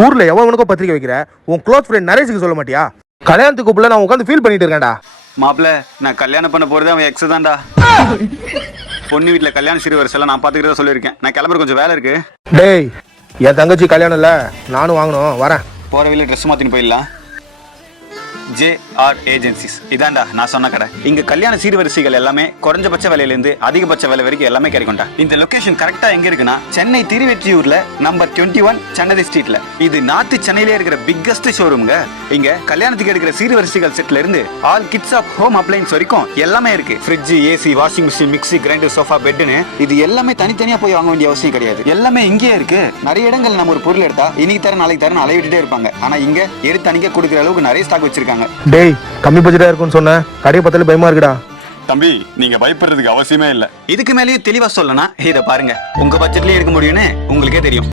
ஊர்ல எவனுக்கோ பத்திரிக்கை வைக்கிற உன் க்ளோஸ் ஃப்ரெண்ட் நரேஷுக்கு சொல்ல மாட்டியா? கல்யாணத்துக்கு கூப்பிடல நான் உட்காந்து ஃபீல் பண்ணிட்டு இருக்கேன்டா. மாப்பிள்ள நான் கல்யாணம் பண்ண போறது அவன் எக்ஸ் தான்டா. பொண்ணு வீட்டுல கல்யாண சீர்வரிசையெல்லாம் நான் பாத்துக்கிறதா சொல்லியிருக்கேன். நான் கிளம்புற கொஞ்சம் வேலை இருக்கு. டேய் என் தங்கச்சி கல்யாணம் இல்ல, நானும் வாங்கணும், வரேன். போற வழியில ட்ரெஸ் மாத்தின்னு போயிடலாம். ஜேஆர் ஏஜென்சிஸ் இதான்டா நான் சொன்ன கடை. இங்க கல்யாண சீர்வரிசைகள் எல்லாமே குறைஞ்சபட்ச விலையில இருந்து அதிகபட்ச விலை வரைக்கும் எல்லாமே கிடைக்கும்டா. இந்த லொகேஷன் கரெக்டா எங்க இருக்குன்னா சென்னை திருவெற்றியூர்ல நம்பர் 21 சென்னை ஸ்ட்ரீட்ல. இது நார்த் சென்னையிலே இருக்கிற பிக்கஸ்ட் ஷோரூம்ங்க. இங்க கல்யாணத்துக்கு எடுக்கிற சீர்வரிசைகள் செட்ல இருந்து all kits of home appliances வரைக்கும் எல்லாமே இருக்கு. Fridge, AC, washing machine, mixie, grinder, sofa, பெட்னு இது எல்லாமே தனித்தனியா போய் வாங்க வேண்டிய அவசியம் கிடையாது. எல்லாமே இங்கேயே இருக்கு. நிறைய இடங்கள் நம்ம ஒரு பொருள் எடுத்தா இன்னைக்கு தர நாளைக்கு தரன்னு அலைவிட்டுட்டே இருப்பாங்க. ஆனா இங்க எடுத்து அன்னைக்கே கொடுக்குற அளவுக்கு நிறைய ஸ்டாக் வச்சிருக்காங்க. டேய் கம்மி பட்ஜெட்டா இருக்குன்னு சொன்ன, கடையை பார்த்தாலே பயமா இருக்குடா. தம்பி நீங்க பயப்படுறதுக்கு அவசியமே இல்ல. இதுக்கு மேலேயே தெளிவா சொல்லனா இத பாருங்க. உங்க பட்ஜெட்லயே எடுக்க முடியும்னு உங்களுக்கே தெரியும்.